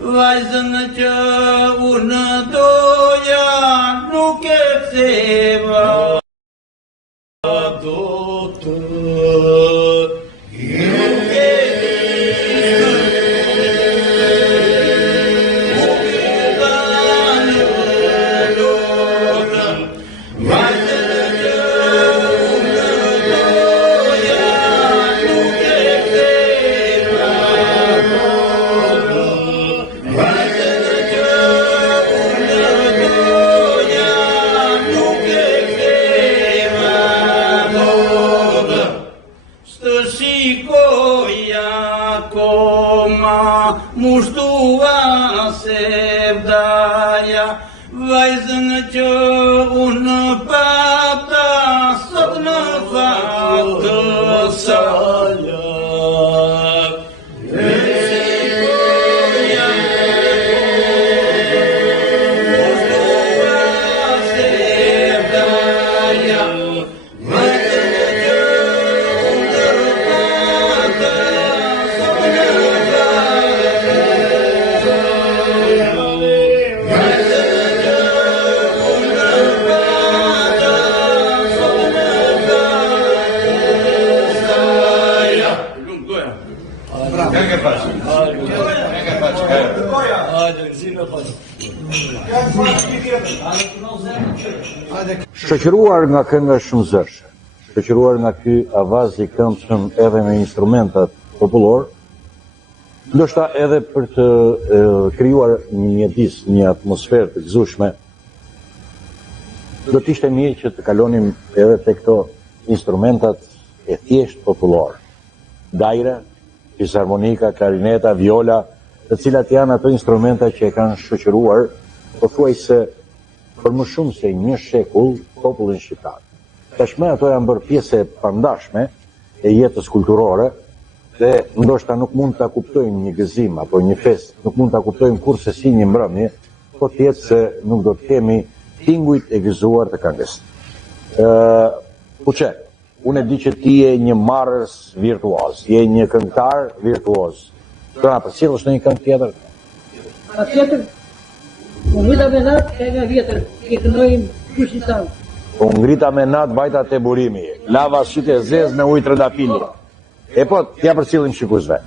vajzën që unë doja nuk e ktheva dotër. Mushtua se vdaja, vajzën që unë pata sot në fakt të saja. Shoqëruar nga kënga shumëzërshe, shoqëruar nga ky avaz i këndshëm edhe me instrumentat popullor, ndoshta edhe për të krijuar një mjedis, një atmosferë të gëzueshme, do të ishte mirë që të kalonim edhe te këto instrumentat e thjesht popullor. Gajra, fisarmonika, klarineta, viola, të cilat janë ato instrumenta që e kanë shoqëruar pothuajse për më shumë se një shekull popullin shqiptar. Tashmë ato janë bërë pjesë e pandashme e jetës kulturore dhe ndoshta nuk mund ta kuptojmë një gëzim apo një fest, nuk mund ta kuptojmë kurse si një mbrëmje, po thjesht se nuk do të kemi tingujt e gëzuar të këngës. Puçe, unë e di që ti je një marrës virtuoz, je një këngëtar virtuoz. Do na përcjellësh në një këngë tjetër? Patjetër. Unë ngrita me natë, e nga vjetër, i këndojmë kushin tanë. Unë ngrita me natë, vajta te burimi, lava sytë e zezë me ujë trëndafili. E po, t'ja përcjellim shikuesve.